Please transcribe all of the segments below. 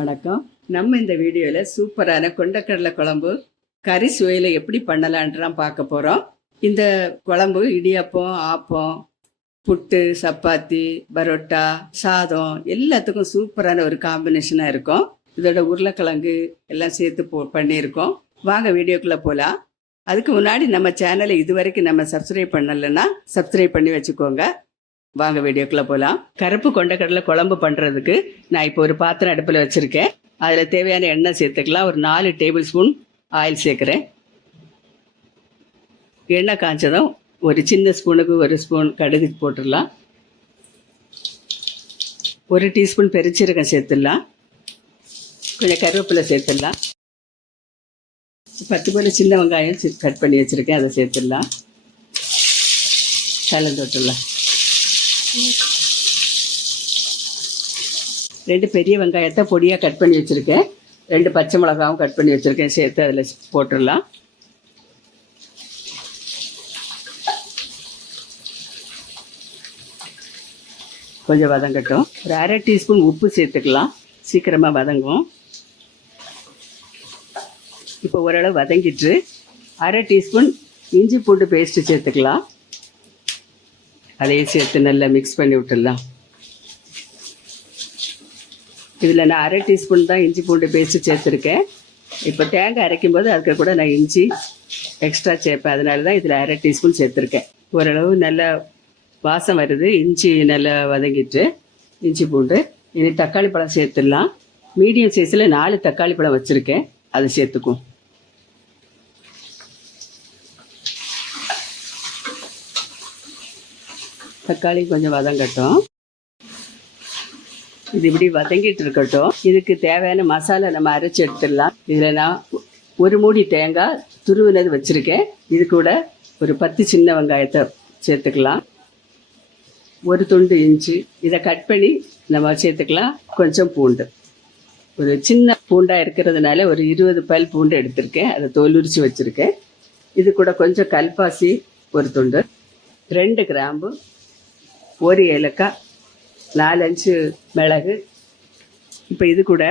வணக்கம். நம்ம இந்த வீடியோவில் சூப்பரான கொண்டக்கடலை குழம்பு கறி சுவையில் எப்படி பண்ணலான்ட்டுலாம் பார்க்க போகிறோம் இந்த குழம்பு இடியாப்பம் ஆப்பம் புட்டு சப்பாத்தி பரோட்டா சாதம் எல்லாத்துக்கும் சூப்பரான ஒரு காம்பினேஷனாக இருக்கும். இதோட உருளைக்கிழங்கு எல்லாம் சேர்த்து போ பண்ணியிருக்கோம். வாங்க வீடியோக்குள்ளே போகலாம் அதுக்கு முன்னாடி நம்ம சேனலை இது வரைக்கும் நம்ம சப்ஸ்கிரைப் பண்ணலைன்னா சப்ஸ்கிரைப் பண்ணி வச்சுக்கோங்க. வாங்க வீடியோக்குள்ளே போகலாம் கருப்பு கொண்டக்கடலை குழம்பு பண்ணுறதுக்கு நான் இப்போ ஒரு பாத்திரம் அடுப்பில் வச்சுருக்கேன். அதில் தேவையான எண்ணெய் சேர்த்துக்கலாம். ஒரு நாலு டேபிள் ஸ்பூன் ஆயில் சேர்க்குறேன். எண்ணெய் காய்ச்சதும் ஒரு சின்ன ஸ்பூனுக்கு ஒரு ஸ்பூன் கடுகு போட்டுடலாம். ஒரு டீஸ்பூன் பெருச்சீரகம் சேர்த்துடலாம். கொஞ்சம் கருவேப்பிலை சேர்த்துடலாம். பத்து போல சின்ன வெங்காயம் கட் பண்ணி வச்சுருக்கேன். அதை சேர்த்துடலாம். கலந்து விட்டுடலாம் ரெண்டு பெரிய வெங்காயத்தை பொடியாக கட் பண்ணி வச்சுருக்கேன். ரெண்டு பச்சை மிளகாவும் கட் பண்ணி வச்சுருக்கேன். சேர்த்து அதில் போட்டுடலாம். கொஞ்சம் வதங்கட்டும். ஒரு அரை டீஸ்பூன் உப்பு சேர்த்துக்கலாம். சீக்கிரமாக வதங்கும் இப்போ ஓரளவு வதங்கிட்டு அரை டீஸ்பூன் இஞ்சி பூண்டு பேஸ்ட்டு சேர்த்துக்கலாம். அதையும் சேர்த்து நல்லா மிக்ஸ் பண்ணி விட்டுடலாம். இதில் நான் அரை டீஸ்பூன் தான் இஞ்சி பூண்டு பேஸ்ட்டு சேர்த்துருக்கேன். இப்போ தேங்காய் அரைக்கும் போது அதுக்கு கூட நான் இஞ்சி எக்ஸ்ட்ரா சேர்ப்பேன். அதனால தான் இதில் அரை டீஸ்பூன் சேர்த்துருக்கேன். ஓரளவு நல்லா வாசம் வருது. இஞ்சி நல்லா வதங்கிட்டு இஞ்சி பூண்டு. இனி தக்காளி பழம் சேர்த்துடலாம். மீடியம் சைஸில் நாலு தக்காளி பழம் வச்சுருக்கேன். அதை சேர்த்துக்கும் தக்காளி கொஞ்சம் வதங்கட்டும். இது இப்படி வதங்கிட்டு இருக்கட்டும் இதுக்கு தேவையான மசாலா நம்ம அரைச்சி எடுத்துடலாம். இதில் நான் ஒரு மூடி தேங்காய் துருவினது வச்சுருக்கேன். இது கூட ஒரு பத்து சின்ன வெங்காயத்தை சேர்த்துக்கலாம். ஒரு துண்டு இஞ்சி. இதை கட் பண்ணி நம்ம சேர்த்துக்கலாம். கொஞ்சம் பூண்டு. ஒரு சின்ன பூண்டாக இருக்கிறதுனால ஒரு இருபது பல் பூண்டு எடுத்திருக்கேன். அதை தோலுரிச்சு வச்சுருக்கேன். இது கூட கொஞ்சம் கல்பாசி ஒரு துண்டு. ரெண்டு கிராம்பு. ஒரு ஏலக்காய் நாலஞ்சு மிளகு. இப்போ இது கூட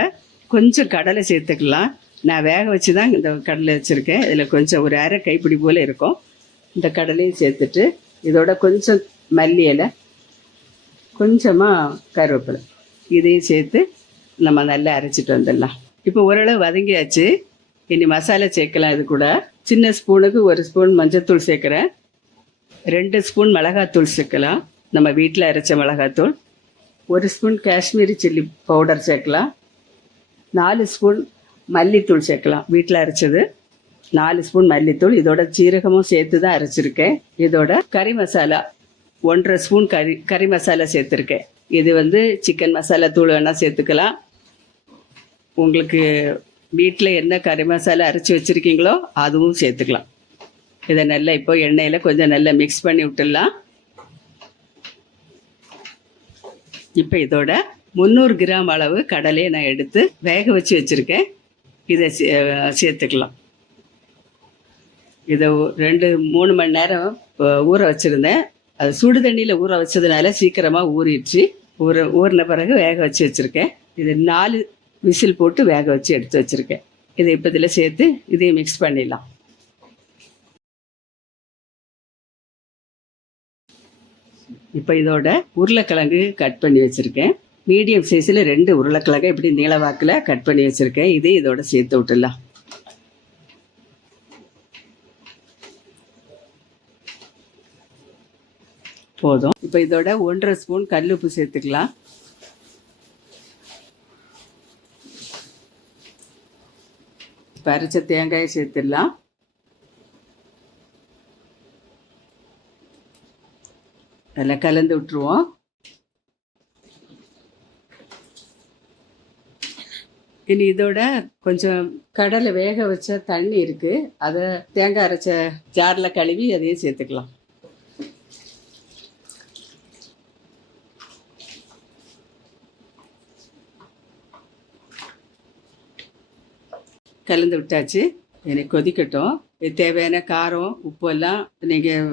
கொஞ்சம் கடலை சேர்த்துக்கலாம். நான் வேக வச்சு தான் இந்த கடலை வச்சுருக்கேன். இதில் கொஞ்சம் ஒரு அரை கைப்பிடி போல் இருக்கும். இந்த கடலையும் சேர்த்துட்டு இதோட கொஞ்சம் மல்லி இலை கொஞ்சமாக கருவேப்பிலை. இதையும் சேர்த்து நம்ம நல்லா அரைச்சிட்டு வந்துடலாம். இப்போ ஓரளவு வதங்கியாச்சு. இனி மசாலா சேர்க்கலாம் இது கூட. சின்ன ஸ்பூனுக்கு ஒரு ஸ்பூன் மஞ்சத்தூள் சேர்க்குறேன். ரெண்டு ஸ்பூன் மிளகாத்தூள் சேர்க்கலாம். நம்ம வீட்டில் அரைச்ச மிளகாத்தூள் ஒரு ஸ்பூன் காஷ்மீரி சில்லி பவுடர் சேர்க்கலாம். நாலு ஸ்பூன் மல்லித்தூள் சேர்க்கலாம். வீட்டில் அரைச்சது நாலு ஸ்பூன் மல்லித்தூள். இதோட சீரகமும் சேர்த்து தான் அரைச்சிருக்கேன். இதோட கறி மசாலா ஒன்றரை ஸ்பூன் கறி கறி மசாலா சேர்த்துருக்கேன். இது வந்து சிக்கன் மசாலா தூள் வேணால் சேர்த்துக்கலாம். உங்களுக்கு வீட்டில் என்ன கறி மசாலா அரைச்சி வச்சுருக்கீங்களோ அதுவும் சேர்த்துக்கலாம். இதை நல்லா இப்போ எண்ணெயில் கொஞ்சம் நல்லா மிக்ஸ் பண்ணி விட்டுடலாம். இப்போ இதோட முந்நூறு கிராம் அளவு கடலையை நான் எடுத்து வேக வச்சு வச்சுருக்கேன். இதை சே- சேர்த்துக்கலாம். இதை ரெண்டு மூணு மணி நேரம் ஊற வச்சுருந்தேன். அது சுடு தண்ணியில் ஊற வச்சதுனால சீக்கிரமாக ஊறிடுச்சு. ஊற ஊறின பிறகு வேக வச்சு வச்சுருக்கேன். இது நாலு விசில் போட்டு வேக வச்சு எடுத்து வச்சுருக்கேன். இதை இப்போ இதில் சேர்த்து இதையும் மிக்ஸ் பண்ணிடலாம். இப்போ இதோட உருளைக்கிழங்கு கட் பண்ணி வச்சுருக்கேன். மீடியம் சைஸில் ரெண்டு உருளைக்கிழங்கு இப்படி நீளவாக்கில் கட் பண்ணி வச்சுருக்கேன். இது இதோட சேர்த்து விட்டுடலாம். போதும். இப்போ இதோட ஒன்றரை ஸ்பூன் கல்லுப்பு சேர்த்துக்கலாம். பறிச்ச தேங்காயை சேர்த்துடலாம். அதில் கலந்து விட்டுருவோம். இனி இதோட கொஞ்சம் கடலை வேக வச்ச தண்ணி இருக்குது அதை தேங்காய் அரைச்ச ஜாரில் கழுவி அதையும் சேர்த்துக்கலாம். கலந்து விட்டாச்சு. எனக்கு கொதிக்கட்டும். தேவையான காரம் உப்பு எல்லாம் நீங்கள்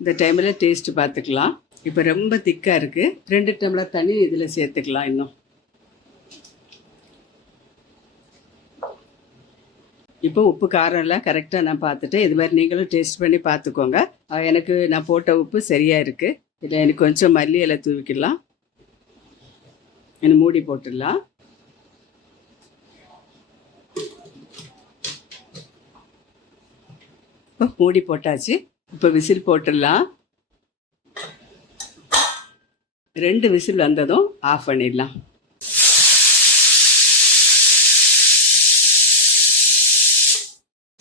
இந்த டைமில் டேஸ்ட்டு பார்த்துக்கலாம். இப்போ ரொம்ப திக்காக இருக்குது ரெண்டு டம்ளர் தண்ணி இதில் சேர்த்துக்கலாம் இன்னும். இப்போ உப்பு காரம் எல்லாம் கரெக்டாக நான் பார்த்துட்டு இது மாதிரி நீங்களும் டேஸ்ட் பண்ணி பார்த்துக்கோங்க. எனக்கு நான் போட்ட உப்பு சரியாக இருக்குது இதில் எனக்கு கொஞ்சம் மல்லி இலை தூவிக்கலாம். எனக்கு மூடி போட்டுடலாம். இப்போ மூடி போட்டாச்சு. இப்போ விசில் போட்டுடலாம். ரெண்டு விசில் வந்ததும் ஆஃப் பண்ணிடலாம்.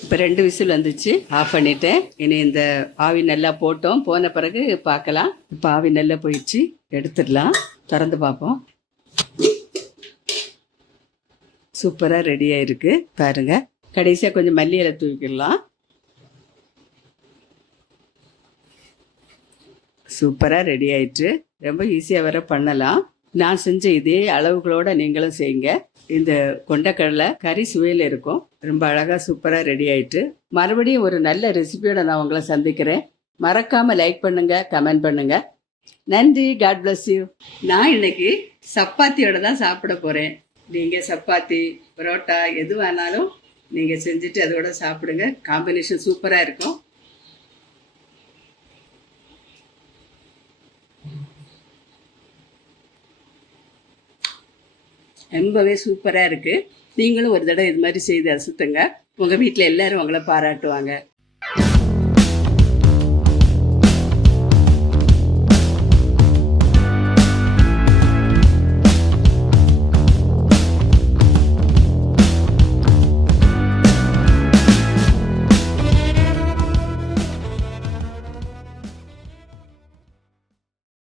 இப்போ ரெண்டு விசில் வந்துச்சு. ஆஃப் பண்ணிட்டேன். இனி இந்த ஆவி நல்லா போட்டோம். போன பிறகு பார்க்கலாம். இப்போ ஆவி நல்லா போயிடுச்சு. எடுத்துடலாம். திறந்து பார்ப்போம். சூப்பராக ரெடியாக இருக்குது பாருங்கள் கடைசியாக கொஞ்சம் மல்லி இலை தூக்கிடலாம் சூப்பராக ரெடி ஆயிட்டு ரொம்ப ஈஸியாக வர பண்ணலாம். நான் செஞ்ச இதே அளவுகளோட நீங்களும் செய்யுங்க. இந்த கொண்டக்கடலை கறி சுவையில் இருக்கும். ரொம்ப அழகாக சூப்பராக ரெடி ஆயிட்டு. மறுபடியும் ஒரு நல்ல ரெசிபியோட நான் உங்களை சந்திக்கிறேன். மறக்காம லைக் பண்ணுங்க கமெண்ட் பண்ணுங்க. நன்றி. காட் பிளஸ் யூ நான் இன்னைக்கு சப்பாத்தியோட தான் சாப்பிட போகிறேன் நீங்கள் சப்பாத்தி பரோட்டா எது வேணாலும் நீங்கள் செஞ்சுட்டு அதோட சாப்பிடுங்க. காம்பினேஷன் சூப்பராக இருக்கும். ரொம்பவே சூப்பராக இருக்குது நீங்களும் ஒரு தடவை இது மாதிரி செய்து அசுத்துங்க. உங்கள் வீட்டில் எல்லாரும் உங்களை பாராட்டுவாங்க.